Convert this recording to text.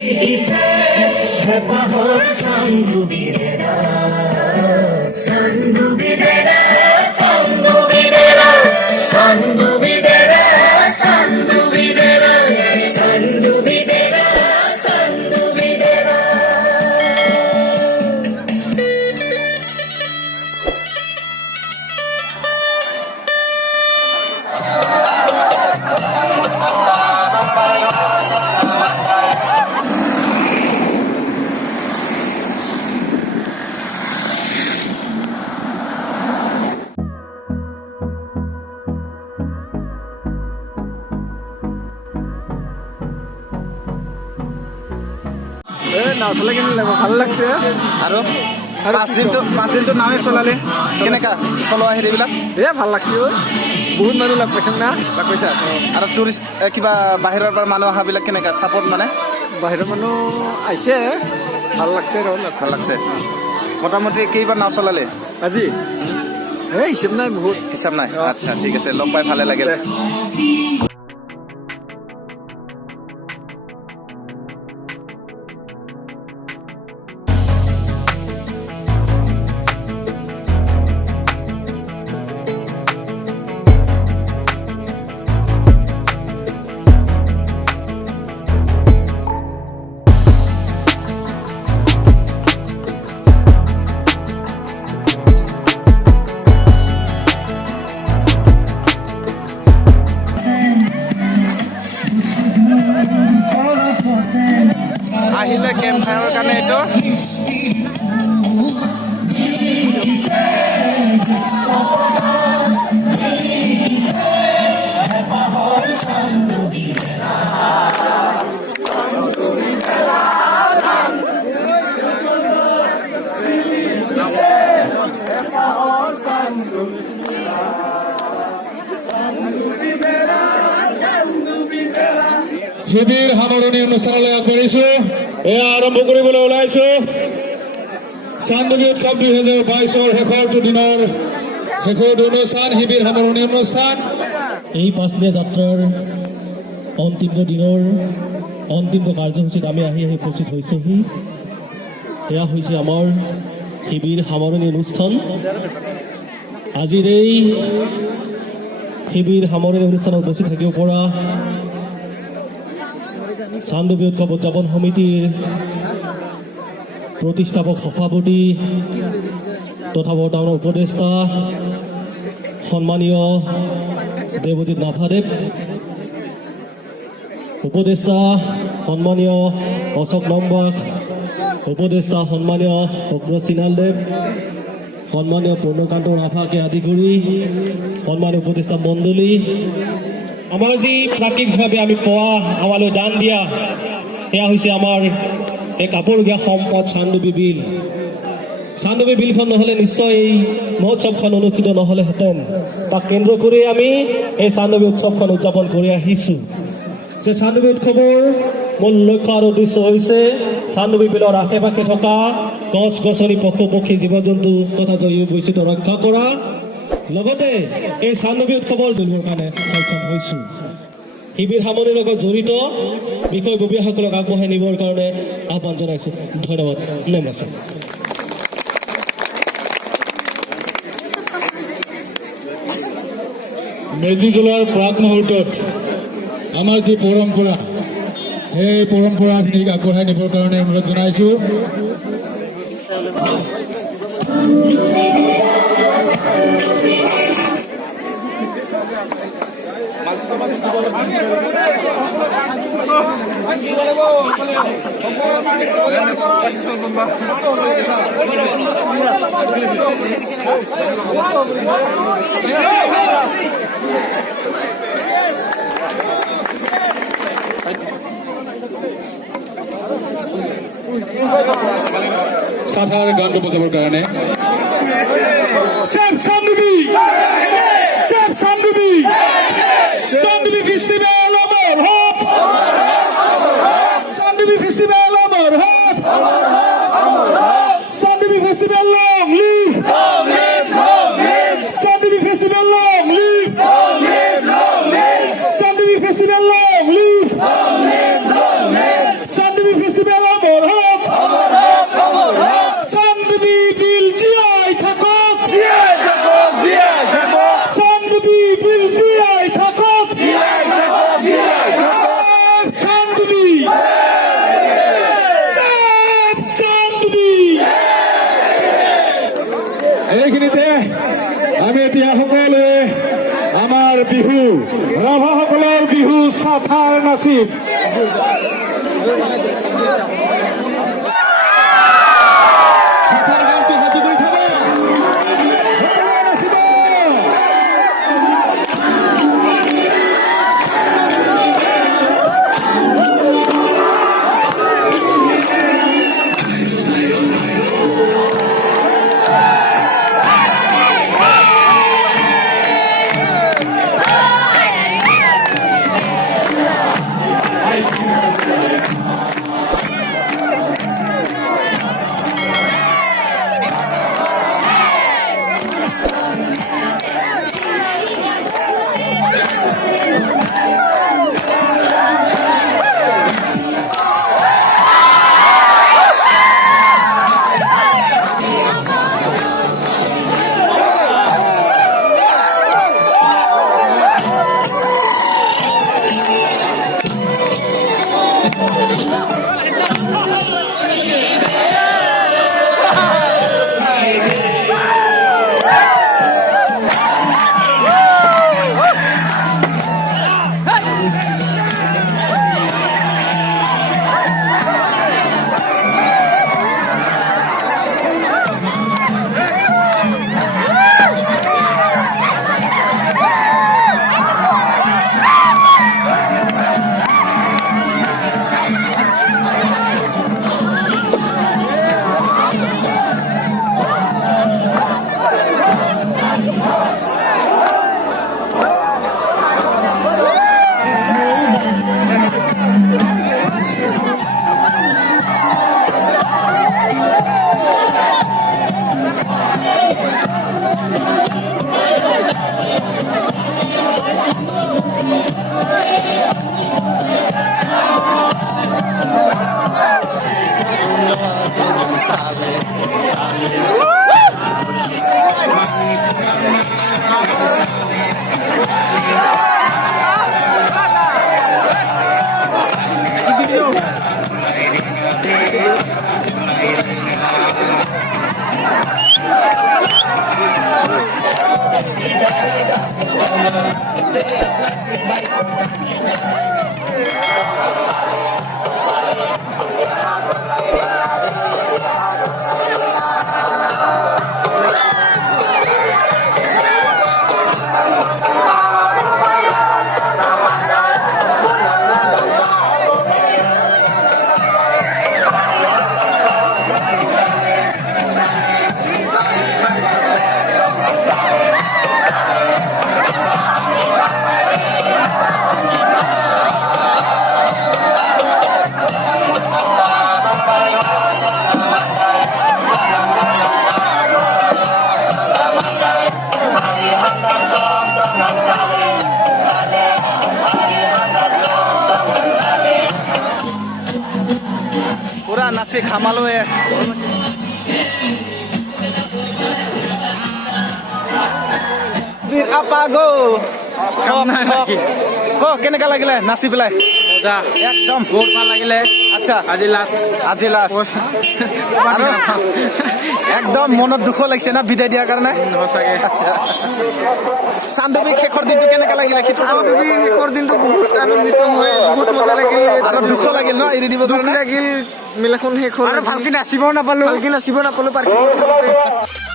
Ise hepahor sandubidera, sandubidera, sandubidera, sandubidera, sandubidera, sandubidera, sandubidera. নাও চলাই কেনে লাগিব ভাল লাগছে আৰু পাঁচদিনটো নাৱে চলালে কেনেকা চলোৱা হেৰিবিলাক ভাল লাগছে বহুত মানুহ লগ পাইছে না লগ পাইছা আৰু টুৰিষ্ট কিবা বাহিৰৰ পৰা মানুহ অহাবিলাক কেনেকা ছাপৰ্ট মানে বাহিৰৰ মানুহ আহিছে ভাল লাগছে আৰু ভাল লাগছে মোটামুটি কেইবাৰ নাও চলালে আজি হিচাপ নাই বহুত হিচাপ নাই আচ্ছা ঠিক আছে লগ পাই ভালে লাগিল আহিলে কেম্প ফায়াৰৰ কাৰণে এইটো শিবিৰ সামৰণি অনুষ্ঠানলৈ আগবাঢ়িছো এয়া আৰম্ভ কৰিবলৈ ওলাইছো চান্দুবি উৎসৱ 2022ৰ শেষৰটো দিনৰ শেষৰটো অনুষ্ঠান শিবিৰ সামৰণি অনুষ্ঠান এই পাঁচদিনীয়া যাত্ৰাৰ অন্তিম দিনৰ অন্তিম কাৰ্যসূচীত আমি আহি উপস্থিত হৈছোহি এয়া হৈছে আমাৰ শিবিৰ সামৰণি অনুষ্ঠান আজিৰ এই শিবিৰ সামৰণি অনুষ্ঠানত উপস্থিত থাকিব পৰা চান্দুবি উৎসৱ উদযাপন সমিতিৰ প্ৰতিষ্ঠাপক সভাপতি তথা বৰ্তমানৰ উপদেষ্টা সন্মানীয় দেৱজিৎ নাভাদেৱ উপদেষ্টা সন্মানীয় অশোক নম্বাক উপদেষ্টা সন্মানীয় অগ্ৰজ সিনালদেৱ সন্মানীয় পূৰ্ণকান্ত ৰাভাকে আদি কৰি সন্মানীয় উপদেষ্টা মণ্ডলী আমাৰ যি প্ৰাকৃতিকভাৱে আমি পোৱা আমালৈ দান দিয়া এয়া হৈছে আমাৰ এক আপুৰুগীয়া সম্পদ চান্দুবি বিল চান্দুবি বিলখন নহ'লে নিশ্চয় এই মহোৎসৱখন অনুষ্ঠিত নহ'লেহেঁতেন তাক কেন্দ্ৰ কৰি আমি এই চান্দুবি উৎসৱখন উদযাপন কৰি আহিছোঁ যে চান্দুবি উৎসৱৰ মূল লক্ষ্য আৰু উদ্দেশ্য হৈছে চান্দুবি বিলৰ আশে পাশে থকা গছ গছনি পশু পক্ষী জীৱ জন্তু তথা জৈৱ বৈচিত্ৰ্য ৰক্ষা কৰা লগতে এই চান্দুবি উৎসৱৰ জৰিয়ৰ কাৰণে সক্ষম হৈছোঁ শিবিৰ সামৰণিৰ লগত জড়িত বিষয়ববীয়াসকলক আগবঢ়াই নিবৰ কাৰণে আহ্বান জনাইছোঁ ধন্যবাদ নমস্কাৰ মেজি জ্বলোৱাৰ প্ৰাক মুহূৰ্তত আমাৰ যি পৰম্পৰা সেই পৰম্পৰাখিনিক আগবঢ়াই নিবৰ কাৰণে অনুৰোধ জনাইছোঁ সাঁথাৰ গানটো বজাবৰ কাৰণে চান্দুবি চান্দুবি ফেষ্টিভেল আমাৰ হোপ চান্দুবি ফেষ্টিভেল আমাৰ hope Chandubi festival long live Chandubi festival long live Chandubi festival long live Chandubi festival নাচিব গানটো সাজু কৰি থব সকলোৱে নাচিব পুৰা নাচি ঘামালোৱে আপা গো ক কেনেকা লাগিলে নাচি পেলাই মজা একদম বহুত ভাল লাগিলে আচ্ছা আজি লাষ্ট আজি লাষ্ট আৰু একদম মনত দুখ লাগিছে না বিদায় দিয়াৰ কাৰণে সঁচাকে আচ্ছা চান্দৱী শেষৰ দিনটো কেনেকা লাগিলে চান্দৱী শেষৰ দিনটো বহুত আনন্দিত হয় বহুত মজা লাগিল আৰু দুখ লাগিল ন এৰি দিব দুখ কাৰণে লাগিল মেলাখন শেষ হ'ল ভালকে নাচিবও নাপালো ভালকে নাচিব নাপালো পাৰ্কিং